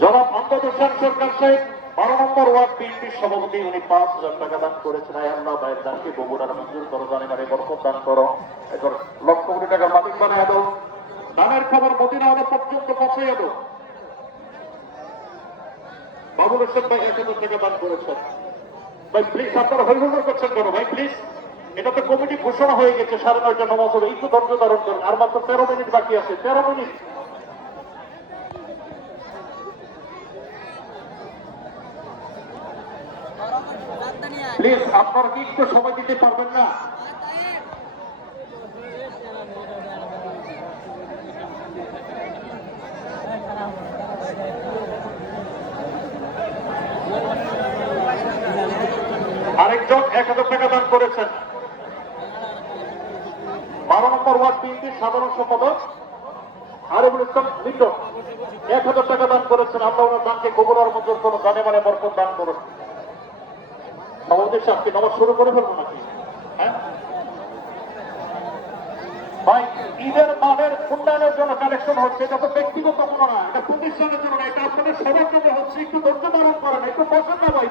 জনাব আমজাদ হোসেন সরকার সাহেব 12 নম্বর ওয়ার্ড বিএনপির সভাপতি, উনি 5,000 টাকা দান করেছেন। আল্লাহ ভাইয়ের দানকে বগুড়ার মঞ্জুর করো, দানে দানে বরকত দান করো, এরপর লক্ষ কোটি টাকার মালিক বানায় দাও, দানের খবর মদিনা হলে পর্যন্ত পৌঁছাইয়া দাও। বাবুল হোসেন ভাই 1,000 টাকা দান করেছেন। ভাই প্লিজ আপনারা হইহুল্লোড় করছেন কেন ভাই? প্লিজ, এটা তো কমিটি ঘোষণা হয়ে গেছে 9:30 নামাজ হবে, একটু ধৈর্য ধারণ করেন, আর মাত্র 13 মিনিট বাকি আছে, 13 মিনিট। প্লিজ আপনারা কি একটু সময় দিতে পারবেন না? আরেকজন 1,000 টাকা দান করেছেন। 12 নম্বর ওয়ার্ড বিএনপির সাধারণ সম্পাদক আরিফুল ইসলাম মিন্টু 1,000 টাকা দান করেছেন। আল্লাহ ওনার দানকে কবুলার মঞ্জুর করুন, দানে মানে বরকত দান করুন। সভাপতি সাহেবকে নামাজ শুরু করে ফেলবো নাকি? হ্যাঁ ভাই, ঈদের মানের উন্নয়নের জন্য কালেকশন হচ্ছে, এটা তো ব্যক্তিগত কোনো না, এটা প্রতিষ্ঠানের জন্য না, এটা আপনাদের সবার জন্য হচ্ছে। একটু ধৈর্য ধারণ করেন, একটু বসেন না ভাই।